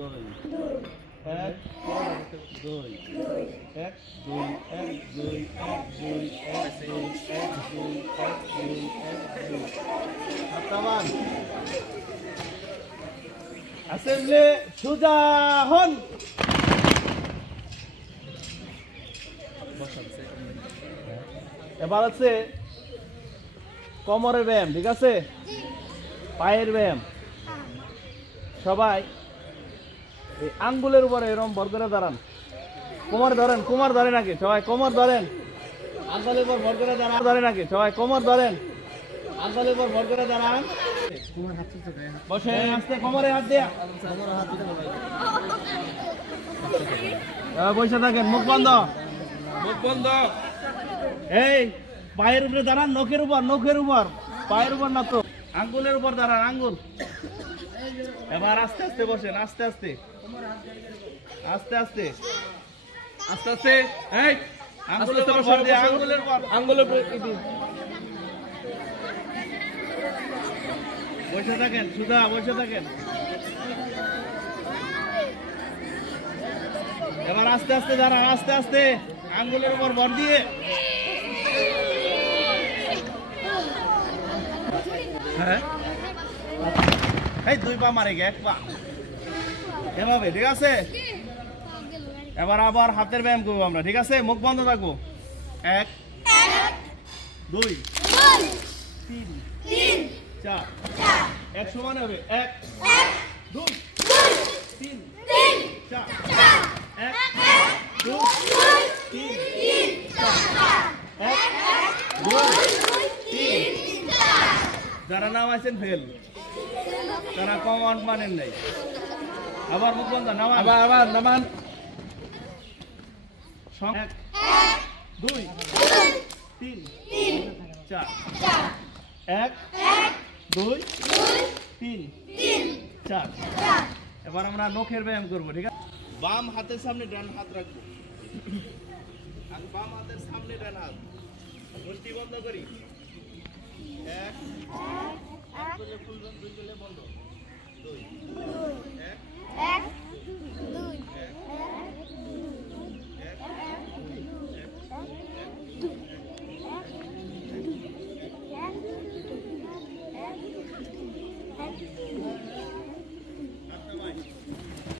দুই এক দুই এক দুই এক দুই এক দুই এক দুই এক দুই এক দুই এক দুই সাতাবান অ্যাসেম্বলি সোজা হন এবার আছে কোমরের ব্যায়াম ঠিক আছে পায়ের ব্যায়াম সবাই এই আঙ্গুলের উপরে এরকম ভর করে দাঁড়ান কোমর ধরেন আগে সবাই কোমর ধরেন আঙ্গুলের উপর ভর করে দাঁড়ান ধরেন আগে সবাই কোমর ধরেন আঙ্গুলের উপর ভর করে দাঁড়ান বসে আস্তে কোমরে হাত দেয়া বসে থাকেন মুখ বন্ধ এই পায়ের উপরে দাঁড়ান নখের উপর পায়ের উপর না তো আঙ্গুলের উপর দাঁড়ান আঙ্গুল এবার আস্তে আস্তে বসেন আস্তে আস্তে এই আঙ্গুলের উপর ভর দিয়ে আঙ্গুলের উপর বসে থাকেন সুধা বসে থাকেন এবার আস্তে আস্তে দাঁড়ান আস্তে আস্তে আঙ্গুলের উপর ভর দিয়ে হ্যাঁ এই দুই পা মারে গে এক পা এভাবে ঠিক আছে এবার আবার হাতের ব্যায়াম করবো আমরা ঠিক আছে মুখ বন্ধ থাকবো এক দুই তিন চার এক সমান হবে এক দুই তিন চার এক দুই তিন চার এক দুই তিন যারা নাম আছেন ফেল তারা কমান মানেন নাই আবার মুখ বন্ধ নামান আবার নামান এক দুই তিন চার এক দুই তিন চার এবার আমরা নখের ব্যায়াম করবো ঠিক আছে বাম হাতের সামনে ডান হাত রাখবো আর বাম হাতের সামনে ডান হাত মুষ্টি বন্ধ করি এক করলে খুলবেন দুই করলে বন্ধ দুই এক দুই